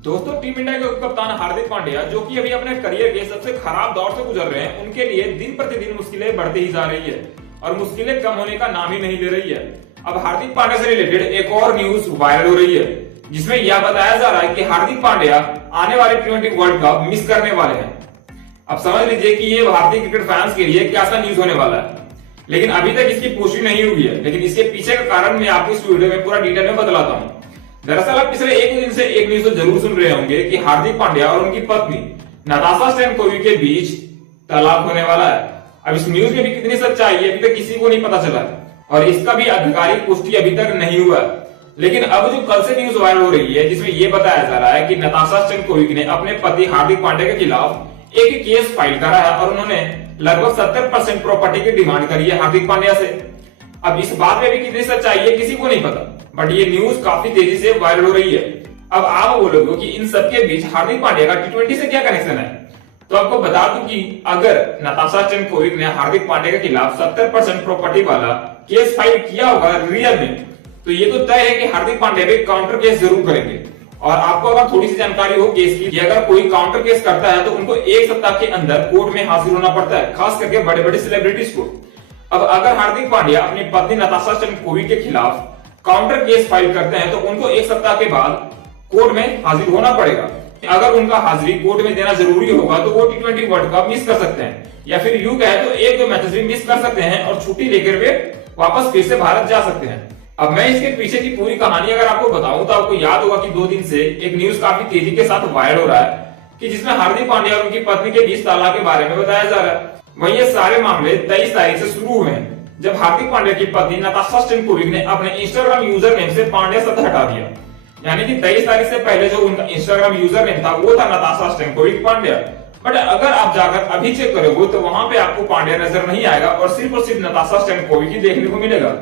दोस्तों, team India के उप कप्तान हार्दिक पांड्या जो कि अभी अपने करियर के सबसे खराब दौर से गुजर रहे हैं, उनके लिए दिन प्रतिदिन मुश्किलें बढ़ती ही जा रही है और मुश्किलें कम होने का नाम ही नहीं ले रही है। अब हार्दिक पांड्या से रिलेटेड एक और न्यूज वायरल हो रही है, जिसमें यह बताया जा रहा है कि हार्दिक पांड्या आने वाले T20 वर्ल्ड कप मिस करने वाले हैं। अब समझ लीजिए कि ये भारतीय क्रिकेट फैंस के लिए कैसा न्यूज होने वाला है, लेकिन अभी तक इसकी पुष्टि नहीं हुई है। लेकिन इसके पीछे का कारण मैं आपको इस वीडियो में पूरा डिटेल में बतलाता हूँ। दरअसल आप पिछले एक दिन से एक न्यूज तो जरूर सुन रहे होंगे कि हार्दिक पांड्या और उनकी पत्नी नताशा स्टैनकोविक के बीच तलाक होने वाला है। अब इस न्यूज में भी कितनी सच्चाई है अभी तक किसी को नहीं पता चला और इसका भी आधिकारिक पुष्टि अभी तक नहीं हुआ। लेकिन अब जो कल से न्यूज वायरल हो रही है, जिसमें यह बताया जा रहा है कि नताशा स्टैनकोविक ने अपने पति हार्दिक पांड्या के खिलाफ एक केस फाइल करा है और उन्होंने लगभग 70% प्रॉपर्टी की डिमांड करी है हार्दिक पांड्या से। अब इस बात में भी कितनी सच्चाई है किसी को नहीं पता, बट ये न्यूज काफी तेजी से वायरल हो रही है। अब आप बोलोगे कि इन सबके बीच हार्दिक पांड्या का T20 से क्या कनेक्शन है, तो आपको बता दूं कि अगर नताशा स्टैनकोविक ने हार्दिक पांड्या के खिलाफ 70% प्रॉपर्टी वाला केस फाइल किया होगा रियल में, तो ये तो तय है कि हार्दिक पांड्या भी काउंटर केस जरूर करेंगे। और आपको अगर थोड़ी सी जानकारी हो केस की, अगर कोई काउंटर केस करता है तो उनको एक सप्ताह के अंदर कोर्ट में हाजिर होना पड़ता है, खास करके बड़े बड़े सेलिब्रिटीज को। अब अगर हार्दिक पांड्या अपनी पत्नी नताशा स्टैनकोविक के खिलाफ काउंटर केस फाइल करते हैं तो उनको एक सप्ताह के बाद कोर्ट में हाजिर होना पड़ेगा। अगर उनका हाजिरी कोर्ट में देना जरूरी होगा तो वो T20 वर्ल्ड कप मिस कर सकते हैं, या फिर यूं कहे तो एक दो मैचेस भी मिस कर सकते हैं और छुट्टी लेकर वे वापस फिर से भारत जा सकते हैं। अब मैं इसके पीछे की पूरी कहानी अगर आपको बताऊं तो आपको याद होगा कि 2 दिन से एक न्यूज काफी तेजी के साथ वायरल हो रहा है कि जिसमें हार्दिक पांड्या और उनकी पत्नी के बीच तलाक के बारे में बताया जा रहा है। वहीं ये सारे मामले 23 तारीख से शुरू हुए हैं, जब हार्दिक पांड्या की पत्नी नताशा स्टैनकोविक ने अपने इंस्टाग्राम यूजर नेम से पांड्या शब्द हटा दिया। यानी कि 23 तारीख से पहले जो उनका इंस्टाग्राम यूजर नेम था वो था नताशा स्टैनकोविक पांड्या। बट अगर आप जाकर अभी चेक करोगे तो वहां पे आपको पांड्या नजर नहीं आएगा और सिर्फ नताशा स्टैनकोविक ही देखने को मिलेगा।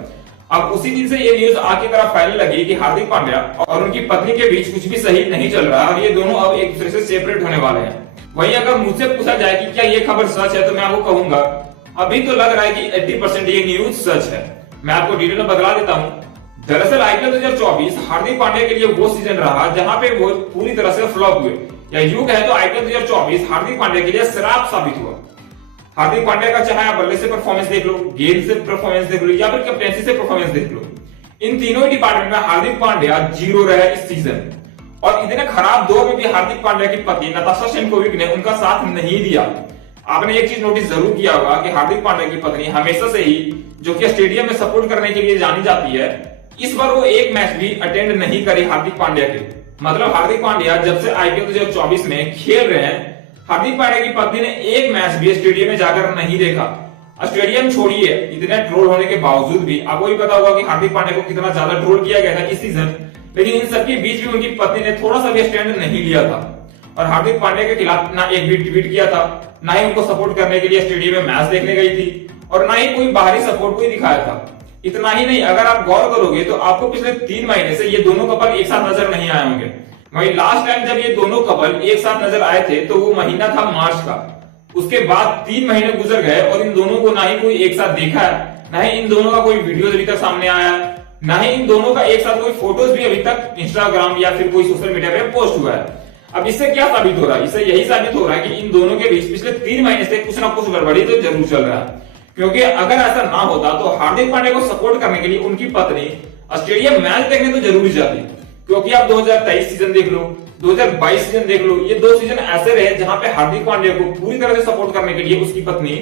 अब उसी दिन से ये न्यूज आग की तरफ फैलने लगी कि हार्दिक पांड्या और उनकी पत्नी के बीच कुछ भी सही नहीं चल रहा और ये दोनों अब एक दूसरे से सेपरेट होने वाले हैं। वहीं अगर मुझसे पूछा जाए कि क्या ये खबर सच है, तो मैं आपको कहूंगा अभी तो लग रहा है कि 80% ये न्यूज सच है। मैं आपको डिटेल में बतला देता हूं। दरअसल IPL 2024 हार्दिक पांड्या के लिए वो सीजन रहा जहां पे वो पूरी तरह से फ्लॉप हुए, या यूं कहे तो IPL 2024 हार्दिक पांड्या के लिए श्राप साबित हुआ। हार्दिक पांड्या का चाहे आप बल्ले से परफॉर्मेंस देख लो, गेंद से परफॉर्मेंस देख लो या फिर कैप्टेंसी से परफॉर्मेंस देख लो, इन तीनों ही डिपार्टमेंट में हार्दिक पांड्या 0 रहे इस सीजन। और इतने खराब दौर में भी हार्दिक पांड्या की पत्नी नताशा स्टैनकोविक ने उनका साथ नहीं दिया। आपने एक चीज नोटिस जरूर किया होगा कि हार्दिक पांड्या की पत्नी हमेशा से ही, जो कि स्टेडियम में सपोर्ट करने के लिए जानी जाती है, इस बार वो एक मैच भी अटेंड नहीं करी हार्दिक पांड्या के। मतलब हार्दिक पांड्या जब से IPL 2024 में खेल रहे हैं, हार्दिक पांड्या की पत्नी ने एक मैच भी स्टेडियम में जाकर नहीं देखा। स्टेडियम छोड़िए, इतने ट्रोल होने के बावजूद भी आपको भी पता होगा कि हार्दिक पांड्या को कितना ज्यादा ट्रोल किया गया था इस सीजन, लेकिन इन सबके बीच भी उनकी पत्नी ने थोड़ा सा भी स्टैंड नहीं लिया था और हार्दिक पांड्या के खिलाफ ना एक भी ट्वीट किया था, ना ही उनको सपोर्ट करने के लिए स्टेडियम में मैच देखने गई थी और ना ही कोई बाहरी सपोर्ट कोई दिखाया था। इतना ही नहीं, अगर आप गौर करोगे तो आपको पिछले 3 महीने से ये दोनों कपल एक साथ नजर नहीं आए होंगे। वहीं लास्ट टाइम जब ये दोनों कपल एक साथ नजर आए थे तो वो महीना था मार्च का। उसके बाद 3 महीने गुजर गए और इन दोनों को ना ही कोई एक साथ देखा है, ना ही इन दोनों का कोई वीडियो अभी तक सामने आया है, ना ही इन दोनों का एक साथ कोई फोटोज भी अभी तक इंस्टाग्राम या फिर कोई सोशल मीडिया पे पोस्ट हुआ है। अब इससे क्या साबित हो रहा है? इससे यही साबित हो रहा है कि इन दोनों के बीच पिछले 3 महीने से कुछ ना कुछ गड़बड़ी तो जरूर चल रहा है। क्योंकि अगर ऐसा ना होता तो हार्दिक पांड्या को सपोर्ट करने के लिए उनकी पत्नी स्टेडियम मैच देखने तो जरूर जाती। क्योंकि आप 2023 सीजन देख लो, 2022 सीजन देख लो, ये 2 सीजन ऐसे रहे जहां पे हार्दिक पांड्या को पूरी तरह से सपोर्ट करने के लिए उसकी पत्नी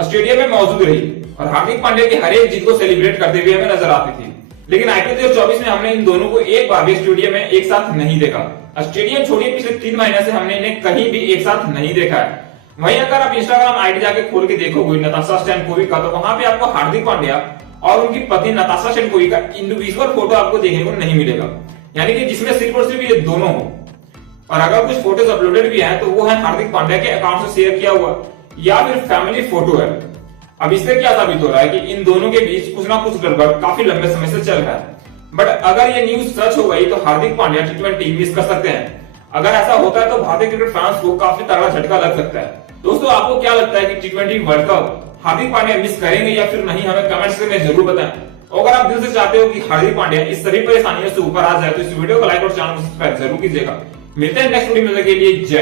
स्टेडियम में मौजूद रही और हार्दिक पांड्या की हर एक जीत को सेलिब्रेट करते हुए हमें नजर आती थी। लेकिन IPL 2024 में हमने इन दोनों को एक बार भी स्टेडियम में एक साथ नहीं देखा। स्टेडियम छोड़िए, पिछले 3 महीने से हमने इन्हें कहीं भी एक साथ नहीं देखा है। वहीं अगर आप इंस्टाग्राम आईडी जाके खोल के देखोगे नताशा स्टैनकोविक का, तो वहां पे आपको हार्दिक पांड्या और उनकी पत्नी नताशा स्टैनकोविक का इंडिविजुअल फोटो आपको देखने को नहीं मिलेगा, यानी कि जिसमें सिर्फ और सिर्फ ये दोनों हो। और अगर कुछ फोटोज अपलोडेड भी हैं तो वो है हार्दिक पांड्या के अकाउंट से शेयर किया हुआ या फिर फैमिली फोटो है। अब इससे क्या साबित हो रहा है कि इन दोनों के बीच कुछ ना कुछ गड़बड़ काफी लंबे समय से चल रहा है। बट अगर ये न्यूज सच हो गई तो हार्दिक पांड्या T20 मिस कर सकते हैं। अगर ऐसा होता है तो भारतीय क्रिकेट फैंस को काफी तगड़ा झटका लग सकता है। दोस्तों, आपको क्या लगता है कि T20 world cup Hardik Pandya miss करेंगे या फिर नहीं? हमें कमेंट्स में जरूर बताएं। अगर आप दिल से चाहते हो कि हार्दिक पांड्या इस सभी परेशानियों से ऊपर आ जाए तो इस वीडियो को लाइक और चैनल को सब्सक्राइब जरूर कीजिएगा। मिलते हैं नेक्स्ट वीडियो में, के लिए जय।